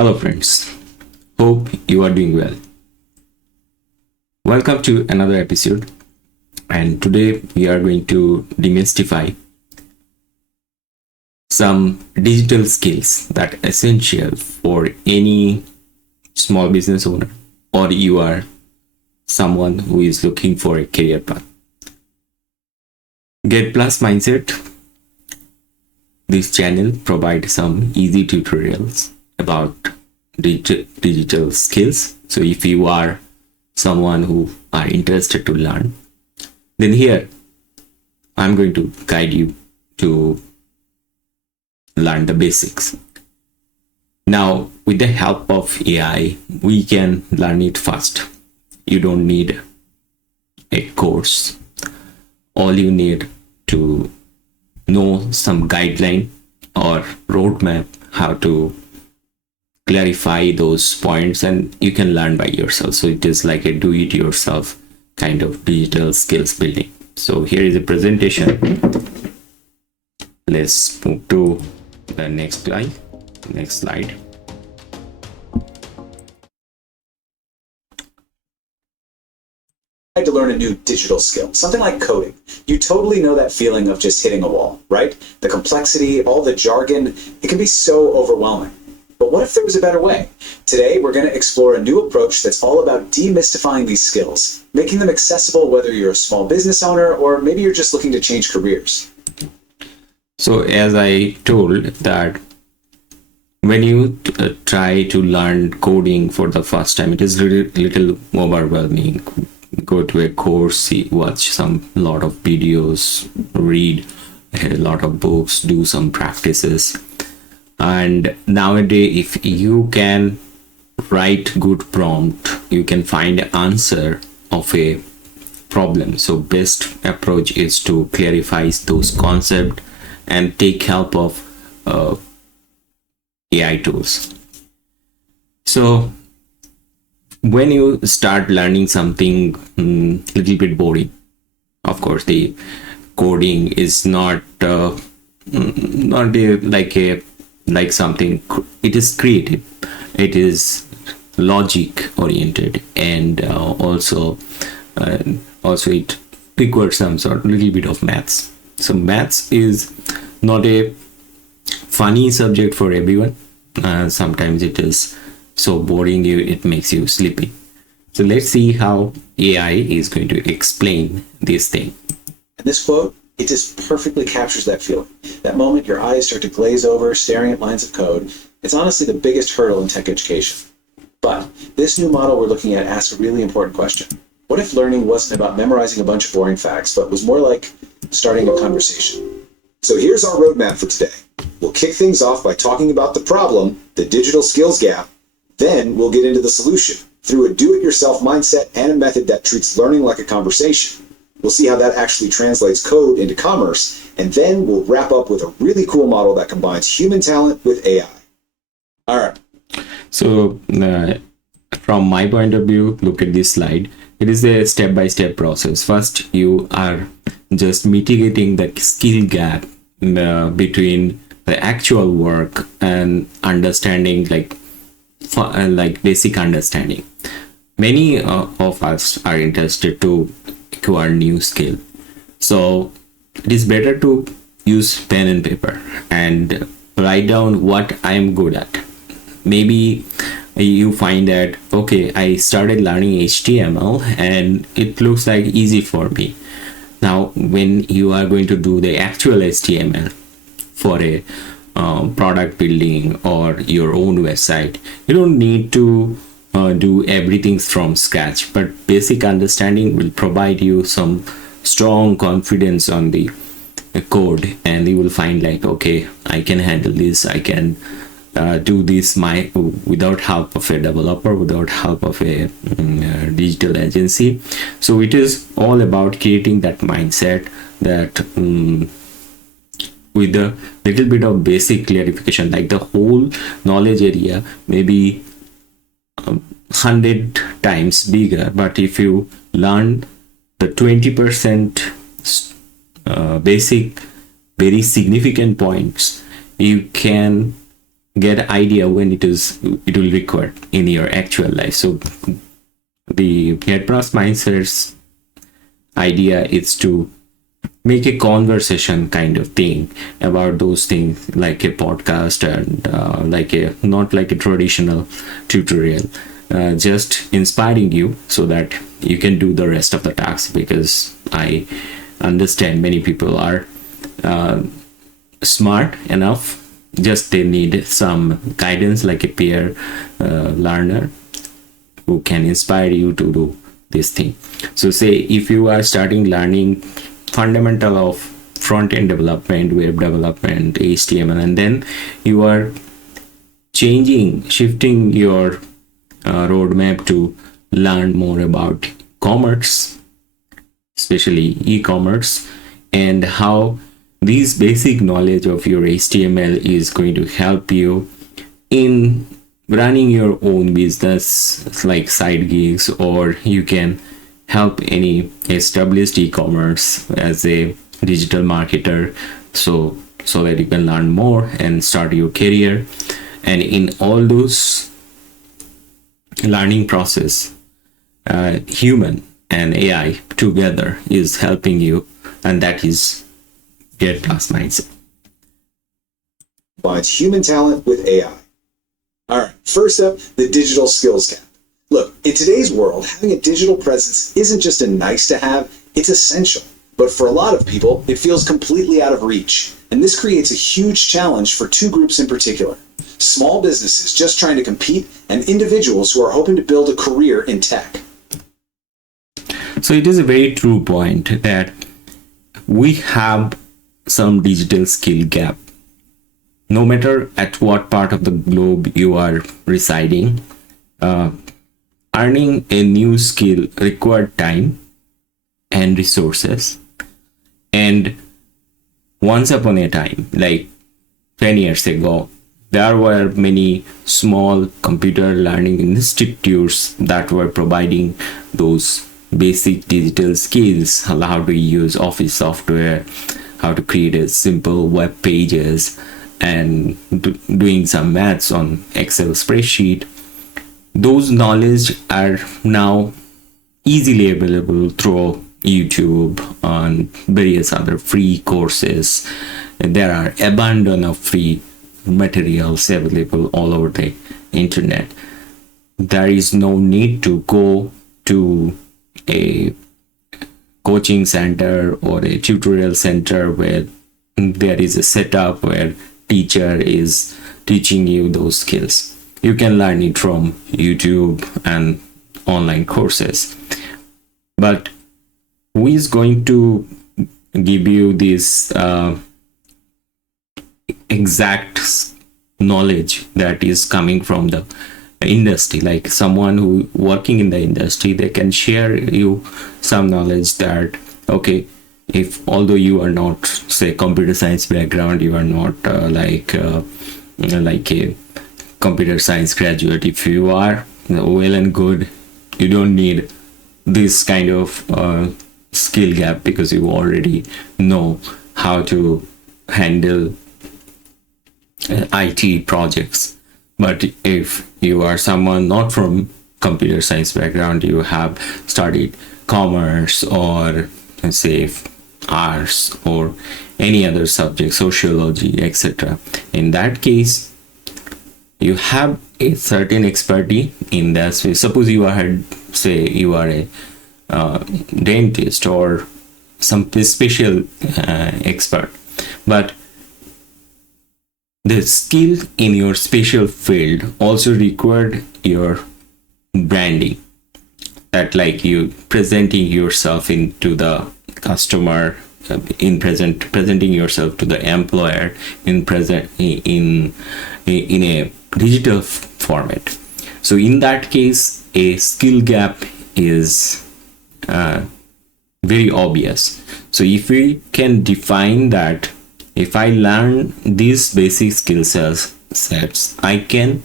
Hello, friends. Hope you are doing well. Welcome to another episode. And today we are going to demystify some digital skills that are essential for any small business owner, or you are someone who is looking for a career path. Get Plus Mindset. This channel provides some easy tutorials about digital skills. So if you are someone who are interested to learn, then here I'm going to guide you to learn the basics. Now, with the help of AI, we can learn it fast. You don't need a course. All you need to know some guideline or roadmap how to clarify those points, and you can learn by yourself. So it is like a do-it-yourself kind of digital skills building. So here is a presentation. Let's move to the next slide. To learn a new digital skill, something like coding. You totally know that feeling of just hitting a wall, right? The complexity, all the jargon, it can be so overwhelming. But what if there was a better way? Today, we're going to explore a new approach that's all about demystifying these skills, making them accessible whether you're a small business owner or maybe you're just looking to change careers. So as I told that when you try to learn coding for the first time, it is little overwhelming. Go to a course, watch some lot of videos, read a lot of books, do some practices. And nowadays, if you can write good prompt, you can find an answer of a problem. So best approach is to clarify those concepts and take help of AI tools. So when you start learning something little bit boring, of course the coding is not like something. It is creative, it is logic oriented, and also it requires some sort little bit of maths. So maths is not a funny subject for everyone. Sometimes it is so boring it makes you sleepy. So let's see how AI is going to explain this thing. And this quote, it just perfectly captures that feeling. That moment your eyes start to glaze over staring at lines of code. It's honestly the biggest hurdle in tech education. But this new model we're looking at asks a really important question. What if learning wasn't about memorizing a bunch of boring facts, but was more like starting a conversation? So here's our roadmap for today. We'll kick things off by talking about the problem, the digital skills gap. Then we'll get into the solution through a do-it-yourself mindset and a method that treats learning like a conversation. We'll see how that actually translates code into commerce, and then we'll wrap up with a really cool model that combines human talent with AI. All right. So from my point of view, look at this slide. It is a step-by-step process. First, you are just mitigating the skill gap between the actual work and understanding, like basic understanding. Many of us are interested to acquire new skill, so it is better to use pen and paper and write down what I am good at. Maybe you find that, okay, I started learning HTML and it looks like easy for me. Now when you are going to do the actual HTML for a product building or your own website, you don't need to do everything from scratch, but basic understanding will provide you some strong confidence on the code, and you will find like, okay, I can handle this, I can do this without help of a developer, without help of a digital agency. So it is all about creating that mindset that with a little bit of basic clarification, like the whole knowledge area maybe 100 times bigger, but if you learn the 20% basic very significant points, you can get idea when it will require in your actual life. So the headpros mindset's idea is to make a conversation kind of thing about those things, like a podcast, and like a not like a traditional tutorial, just inspiring you so that you can do the rest of the tasks. Because I understand many people are smart enough, just they need some guidance, like a peer learner who can inspire you to do this thing. So say if you are starting learning fundamental of front-end development, web development, HTML, and then you are shifting your roadmap to learn more about commerce, especially e-commerce, and how this basic knowledge of your HTML is going to help you in running your own business, like side gigs, or you can help any established e-commerce as a digital marketer, so that you can learn more and start your career. And in all those learning process, human and AI together is helping you, and that is Get Plus mindset. Combines human talent with AI. All right, first up, the digital skills gap. Look, in today's world, having a digital presence isn't just a nice to have, it's essential. But for a lot of people, it feels completely out of reach. And this creates a huge challenge for two groups in particular: small businesses just trying to compete, and individuals who are hoping to build a career in tech. So it is a very true point that we have some digital skill gap. No matter at what part of the globe you are residing, earning a new skill required time and resources. And once upon a time, like 10 years ago, there were many small computer learning institutes that were providing those basic digital skills, how to use office software, how to create a simple web pages, and doing some maths on Excel spreadsheet. Those knowledge are now easily available through YouTube and various other free courses. And there are abundant of free materials available all over the internet. There is no need to go to a coaching center or a tutorial center where there is a setup where teacher is teaching you those skills. You can learn it from YouTube and online courses. But who is going to give you this exact knowledge that is coming from the industry? Like someone who working in the industry, they can share you some knowledge that, okay, if although you are not, say, computer science background, you are not like a computer science graduate, if you are well and good, you don't need this kind of skill gap, because you already know how to handle IT projects. But if you are someone not from computer science background, you have studied commerce or say arts or any other subject, sociology, etc., in that case you have a certain expertise in that space. Suppose you are, say, you are a dentist or some special expert, but the skill in your special field also required your branding, that like you presenting yourself into the customer, presenting yourself to the employer in a digital format. So in that case, a skill gap is very obvious. So if we can define that, if I learn these basic skill sets, I can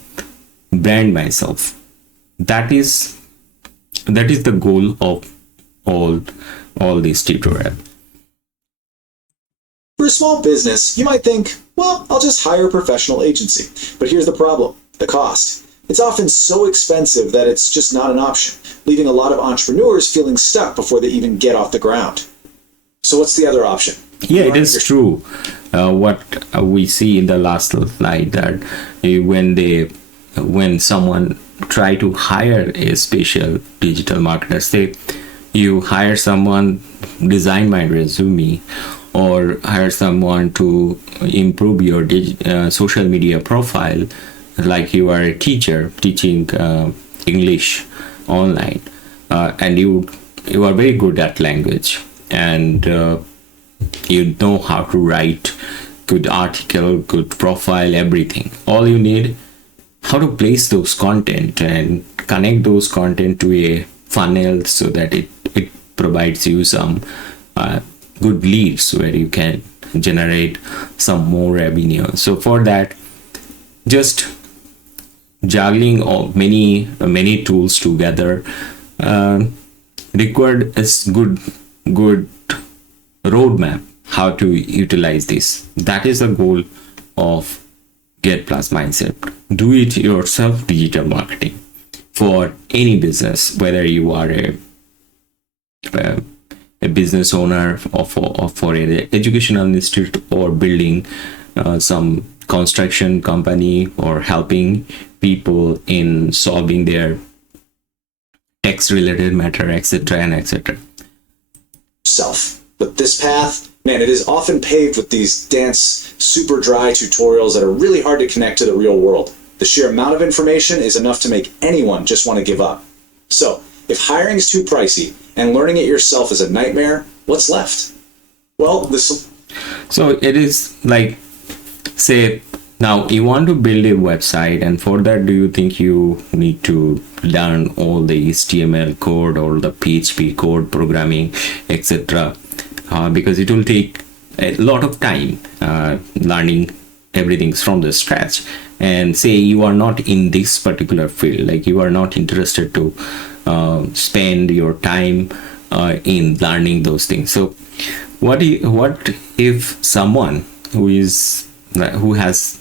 brand myself. That is the goal of all these tutorial. For a small business, you might think, Well, I'll just hire a professional agency. But here's the problem, the cost. It's often so expensive that it's just not an option, leaving a lot of entrepreneurs feeling stuck before they even get off the ground. So what's the other option? Yeah, it is true. What we see in the last slide, that when someone try to hire a special digital marketer, say you hire someone design my resume, or hire someone to improve your social media profile, like you are a teacher teaching English online, and you are very good at language, and you know how to write good article, good profile, everything. All you need, how to place those content and connect those content to a funnel so that it provides you some good leads where you can generate some more revenue. So for that, just juggling of many tools together required is good roadmap how to utilize this. That is the goal of Get Plus Mindset. Do it yourself digital marketing for any business, whether you are a business owner or for an educational institute, or building some construction company, or helping people in solving their tax related matter, etc. and etc. But this path, man, it is often paved with these dense, super dry tutorials that are really hard to connect to the real world. The sheer amount of information is enough to make anyone just want to give up. So, if hiring is too pricey and learning it yourself is a nightmare, what's left? Well, So it is like, say, now you want to build a website, and for that, do you think you need to learn all the HTML code or the PHP code programming, etc.? Because it will take a lot of time learning everything from the scratch. And say you are not in this particular field, like you are not interested to spend your time in learning those things. So what if someone who has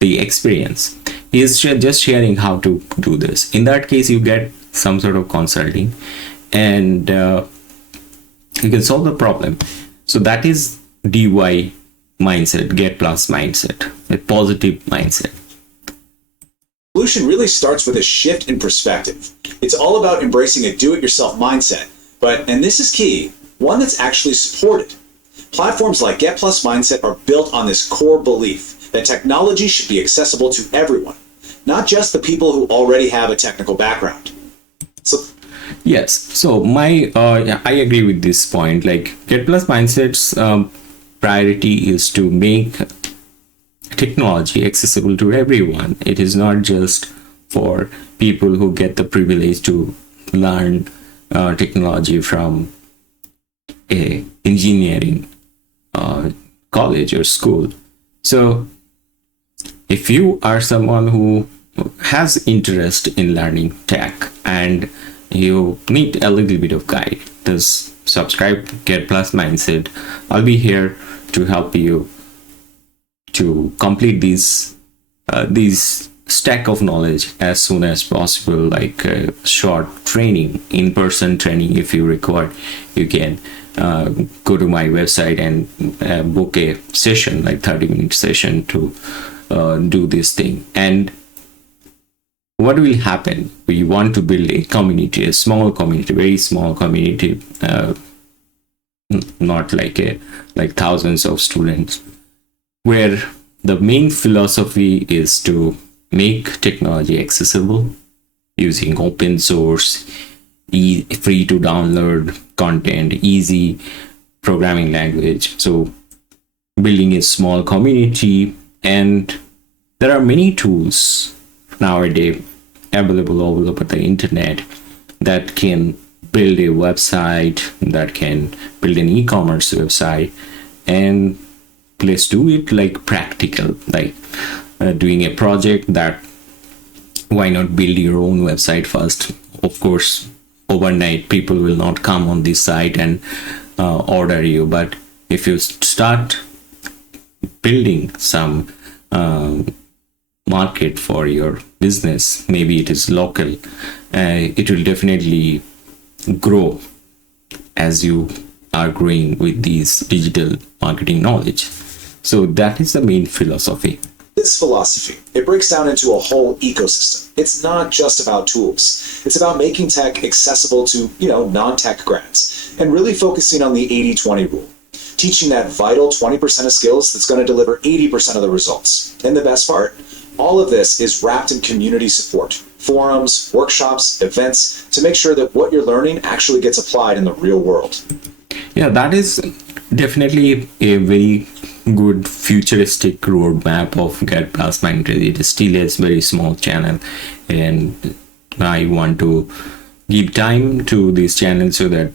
the experience is just sharing how to do this? In that case, you get some sort of consulting, and you can solve the problem. So that is DY mindset, Get Plus mindset, a positive mindset. Solution really starts with a shift in perspective. It's all about embracing a do-it-yourself mindset, and this is key, one that's actually supported. Platforms like Get Plus Mindset are built on this core belief that technology should be accessible to everyone, not just the people who already have a technical background. Yes, so I agree with this point. Like, Get Plus Mindset's priority is to make technology accessible to everyone. It is not just for people who get the privilege to learn technology from a engineering college or school. So if you are someone who has interest in learning tech and you need a little bit of guide, just subscribe to Get Plus Mindset. I'll be here to help you to complete these stack of knowledge as soon as possible, like short training, in-person training. If you require, you can go to my website and book a session, like 30-minute session, to do this thing. And what will happen? We want to build a community, a small community, very small community, not like thousands of students, where the main philosophy is to make technology accessible using open source, free to download content, easy programming language. So building a small community, and there are many tools nowadays available all over the internet that can build a website, that can build an e-commerce website. And let's do it like practical, like doing a project. That why not build your own website first? Of course, overnight people will not come on this site and order you, but if you start building some market for your business, maybe it is local, it will definitely grow as you are growing with these digital marketing knowledge. So that is the main philosophy. This philosophy, it breaks down into a whole ecosystem. It's not just about tools. It's about making tech accessible to, non-tech grads and really focusing on the 80-20 rule, teaching that vital 20% of skills that's going to deliver 80% of the results. And the best part, all of this is wrapped in community support, forums, workshops, events, to make sure that what you're learning actually gets applied in the real world. Yeah, that is definitely a very good futuristic roadmap of Get Plasma Entry. It is still a very small channel, and I want to give time to this channel so that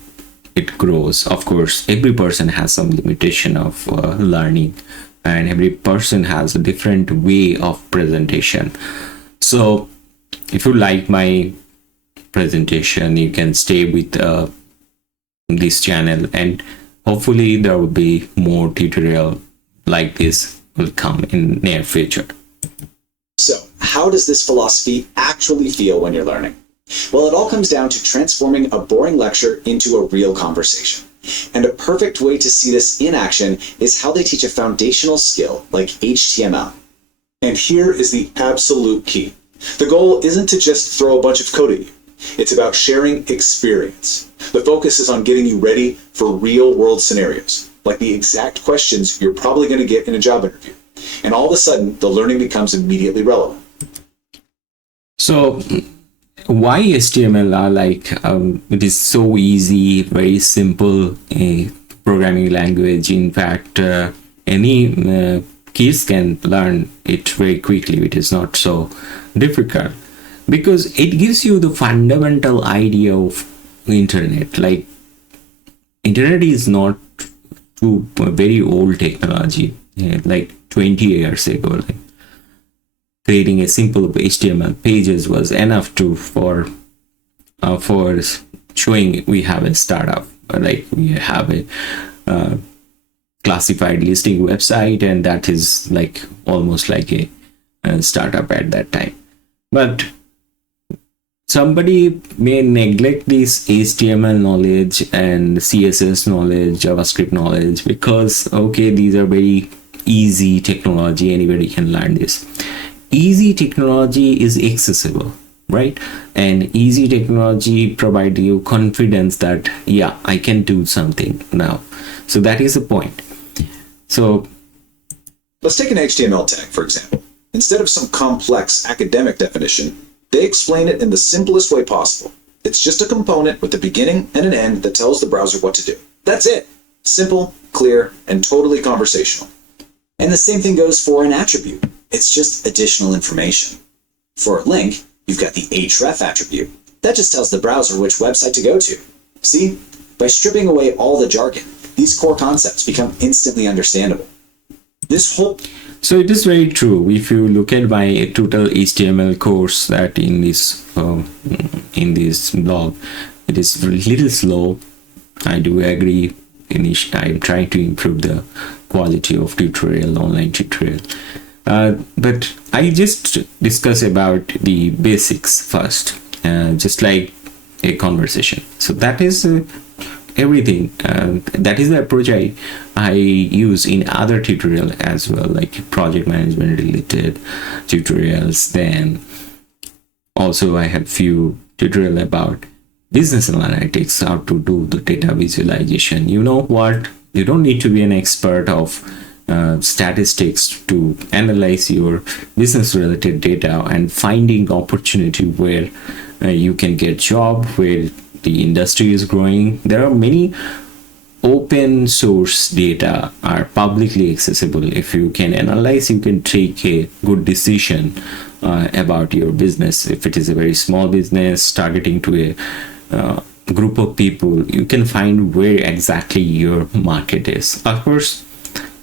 it grows. Of course, every person has some limitation of learning, and every person has a different way of presentation. So if you like my presentation, you can stay with this channel, and hopefully there will be more tutorial like this will come in near future. So how does this philosophy actually feel when you're learning? Well, it all comes down to transforming a boring lecture into a real conversation. And a perfect way to see this in action is how they teach a foundational skill like HTML. And here is the absolute key. The goal isn't to just throw a bunch of code at you. It's about sharing experience. The focus is on getting you ready for real world scenarios, like the exact questions you're probably going to get in a job interview. And all of a sudden, the learning becomes immediately relevant. So why HTML are it is so easy, very simple programming language. In fact, any kids can learn it very quickly. It is not so difficult because it gives you the fundamental idea of internet. Like, internet is not too very old technology, like 20 years ago. Like, creating a simple HTML pages was enough for showing we have a startup, like we have a classified listing website, and that is like almost like a startup at that time. But somebody may neglect this HTML knowledge and CSS knowledge, JavaScript knowledge, because okay, these are very easy technology, anybody can learn this. Easy technology is accessible, right? And easy technology provides you confidence that yeah, I can do something now. So that is the point. So let's take an HTML tag, for example. Instead of some complex academic definition, they explain it in the simplest way possible. It's just a component with a beginning and an end that tells the browser what to do. That's it. Simple, clear, and totally conversational. And the same thing goes for an attribute. It's just additional information. For a link, you've got the href attribute. That just tells the browser which website to go to. See? By stripping away all the jargon, these core concepts become instantly understandable. So it is very true. If you look at my total HTML course that in this blog, it is a little slow. I do agree. I'm trying to improve the quality of online tutorial. But I just discuss about the basics first, just like a conversation. So that is everything. That is the approach I use in other tutorial as well, like project management related tutorials. Then also I have few tutorial about business analytics, how to do the data visualization. You know what? You don't need to be an expert of statistics to analyze your business related data and finding opportunity where you can get job, where the industry is growing. There are many open source data are publicly accessible. If you can analyze, you can take a good decision about your business. If it is a very small business targeting to a group of people, you can find where exactly your market is. Of course,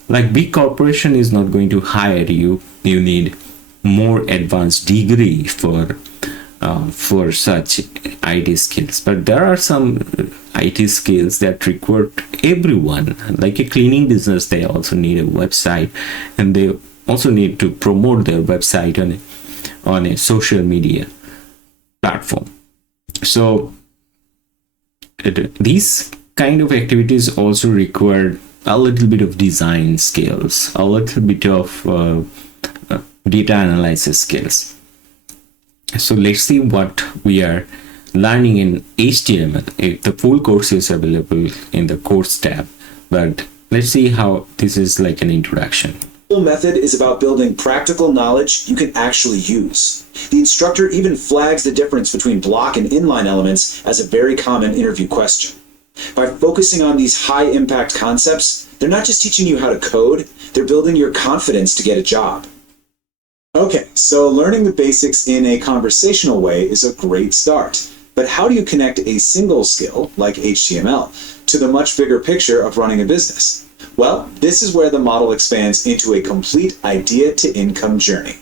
like big corporation is not going to hire you. You need more advanced degree for such IT skills. But there are some IT skills that require everyone. Like a cleaning business, they also need a website, and they also need to promote their website on a social media platform. So these kind of activities also require a little bit of design skills, a little bit of data analysis skills. So let's see what we are learning in HTML. The full course is available in the course tab, but let's see how this is like an introduction. The whole method is about building practical knowledge you can actually use. The instructor even flags the difference between block and inline elements as a very common interview question. By focusing on these high-impact concepts, they're not just teaching you how to code, they're building your confidence to get a job. Okay, so learning the basics in a conversational way is a great start. But how do you connect a single skill, like HTML, to the much bigger picture of running a business? Well, this is where the model expands into a complete idea-to-income journey.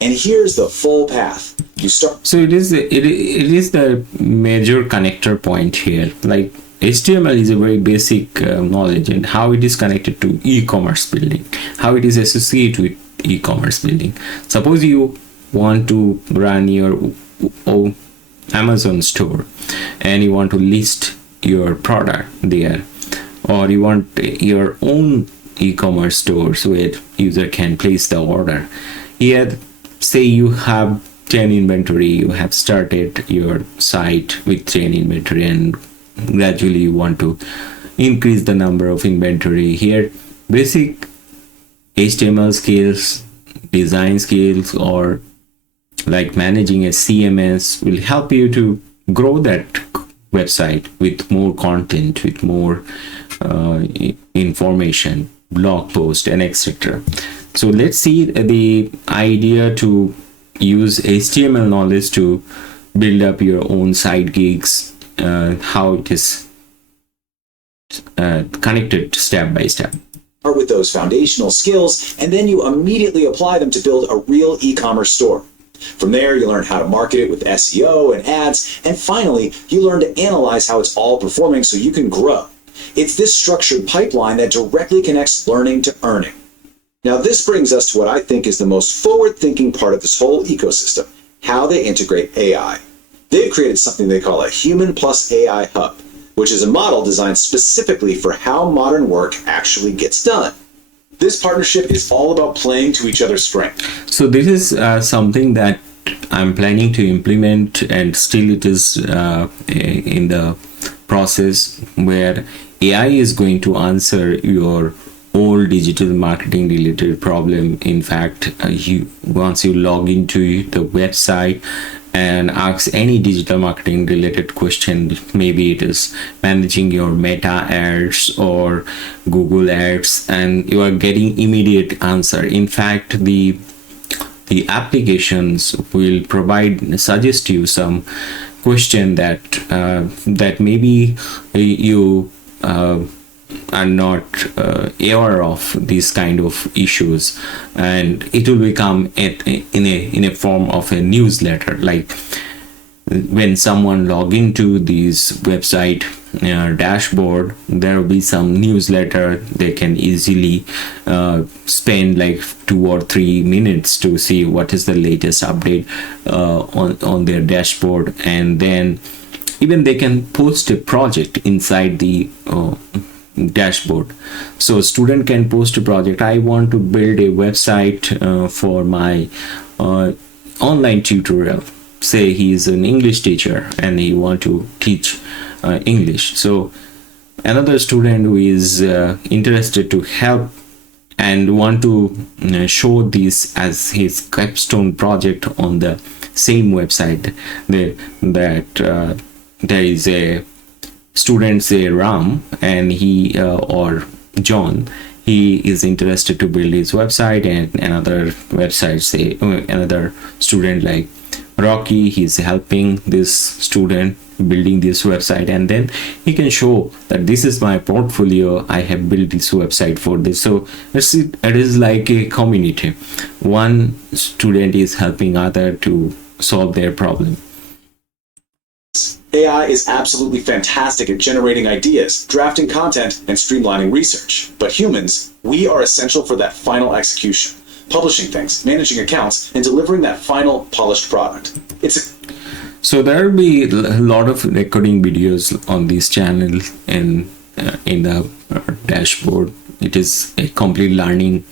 And here's the full path. You start. So it is the major connector point here. Like HTML is a very basic knowledge, and how it is connected to e-commerce building, how it is associated with e-commerce building. Suppose you want to run your own Amazon store and you want to list your product there, or you want your own e-commerce stores where user can place the order. Here, say you have 10 inventory, you have started your site with 10 inventory, and gradually you want to increase the number of inventory. Here, basic HTML skills, design skills, or like managing a CMS will help you to grow that website with more content, with more information, blog post, and etc. So let's see the idea to use HTML knowledge to build up your own side gigs, how it is connected step by step. Start with those foundational skills, and then you immediately apply them to build a real e-commerce store. From there, you learn how to market it with SEO and ads, and finally, you learn to analyze how it's all performing so you can grow. It's this structured pipeline that directly connects learning to earning. Now, this brings us to what I think is the most forward-thinking part of this whole ecosystem, how they integrate AI. They've created something they call a Human plus AI Hub, which is a model designed specifically for how modern work actually gets done. This partnership is all about playing to each other's strength. So this is something that I'm planning to implement, and still it is in the process, where AI is going to answer your all digital marketing related problem. In fact, once you log into the website and ask any digital marketing related question, maybe it is managing your meta ads or Google ads, and you are getting immediate answer. In fact, the applications will suggest you some question that maybe you are not aware of these kind of issues, and it will become in a form of a newsletter. Like when someone log into this website dashboard, there will be some newsletter. They can easily spend like 2 or 3 minutes to see what is the latest update on their dashboard, and then even they can post a project inside the dashboard. So a student can post a project. I want to build a website for my online tutorial. Say he is an English teacher and he want to teach English. So another student who is interested to help and want to show this as his capstone project on the same website, that there is a student, say Ram, and he or John, he is interested to build his website, and another website, say another student like Rocky, he's helping this student building this website, and then he can show that this is my portfolio, I have built this website for this. So it is like a community. One student is helping other to solve their problem. AI is absolutely fantastic at generating ideas, drafting content, and streamlining research. But humans, we are essential for that final execution, publishing things, managing accounts, and delivering that final polished product. So there will be a lot of recording videos on this channel and in the dashboard. It is a complete learning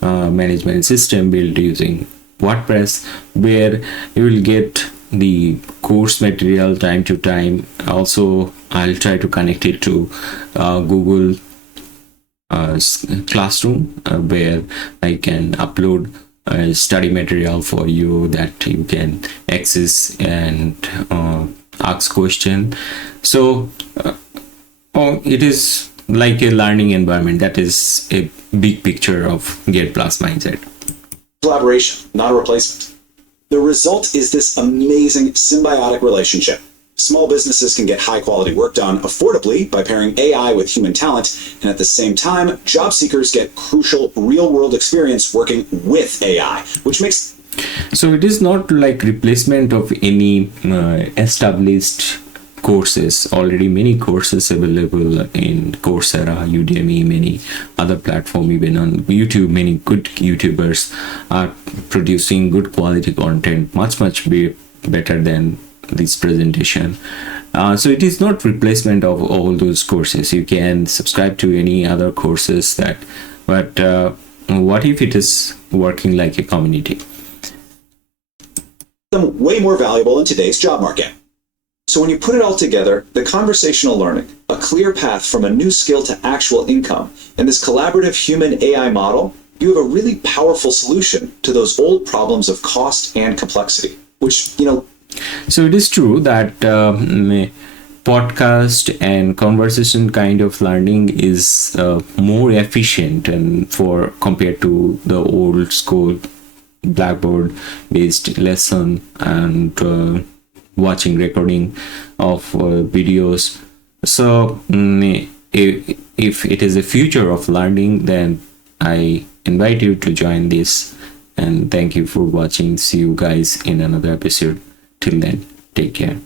management system built using WordPress, where you will get the course material time to time. Also, I'll try to connect it to Google Classroom, where I can upload study material for you that you can access and ask question. So it is like a learning environment. That is a big picture of Get Plus mindset. Collaboration, not a replacement. The result is this amazing symbiotic relationship. Small businesses can get high quality work done affordably by pairing AI with human talent, and at the same time, job seekers get crucial real world experience working with AI, which makes... So it is not like replacement of any established courses. Already many courses available in Coursera, Udemy, many other platforms, even on YouTube. Many good YouTubers are producing good quality content, much better than this presentation. So it is not replacement of all those courses. You can subscribe to any other courses that, but what if it is working like a community? Them way more valuable in today's job market. So when you put it all together, the conversational learning, a clear path from a new skill to actual income, and this collaborative human AI model, you have a really powerful solution to those old problems of cost and complexity, which, So it is true that podcast and conversation kind of learning is more efficient and for compared to the old school Blackboard based lesson and watching recording of videos. So if it is a future of learning, then I invite you to join this, and thank you for watching. See you guys in another episode. Till then, take care.